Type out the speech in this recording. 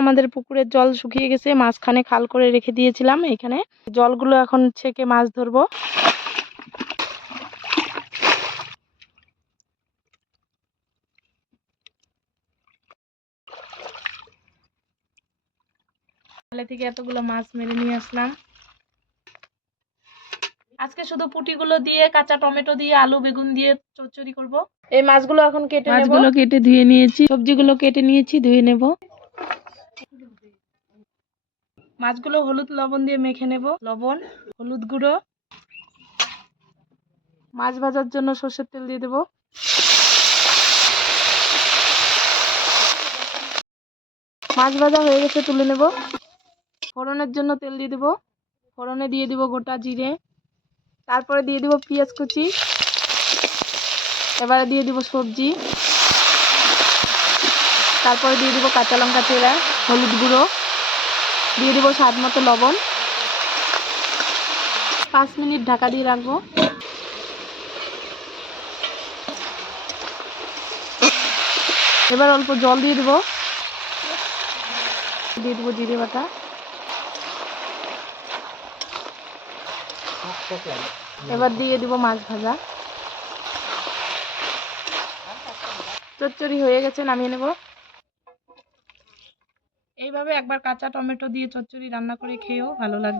আমাদের পুকুরের জল শুকিয়ে গেছে, মাঝখানে খাল করে রেখে দিয়েছিলাম। এখানে জলগুলো এখন ছেঁকে মাছ ধরবো। খালে থেকে এতগুলো মাছ মেরে নিয়ে আসলাম। আজকে শুধু পুঁটিগুলো দিয়ে, কাঁচা টমেটো দিয়ে, আলু বেগুন দিয়ে চচ্চড়ি করব। এই মাছগুলো এখন কেটে নেব। মাছগুলো কেটে ধুয়ে নিয়েছি, সবজিগুলো কেটে নিয়েছি, ধুয়ে নেব। মাছগুলো হলুদ লবণ দিয়ে মেখে নেব। লবণ, হলুদ গুঁড়ো, মাছ ভাজার জন্য সরষের তেল দিয়ে দেব। মাছ ভাজা হয়ে গেছে, তুলে নেব। ফোড়নের জন্য তেল দিয়ে দেব। ফোড়নে দিয়ে দিব গোটা জিরে, তারপরে দিয়ে দিব পেঁয়াজ কুচি, এবারে দিয়ে দিব সবজি, তারপরে দিয়ে দিব কাঁচা লঙ্কা চেরা, হলুদ গুঁড়ো, দিয়ে দিব স্বাদ মতো লবণ। 5 মিনিট ঢাকা দিয়ে রাখবো। এবার অল্প জল দিয়ে দিব। দিয়ে দিব জিরে বাটা, এবার দিয়ে দিব মাছ ভাজা। চচ্চড়ি হয়ে গেছে, নামিয়ে নেব। এইভাবে একবার কাঁচা টমেটো দিয়ে চচ্চড়ি রান্না করে খেয়েও ভালো লাগবে।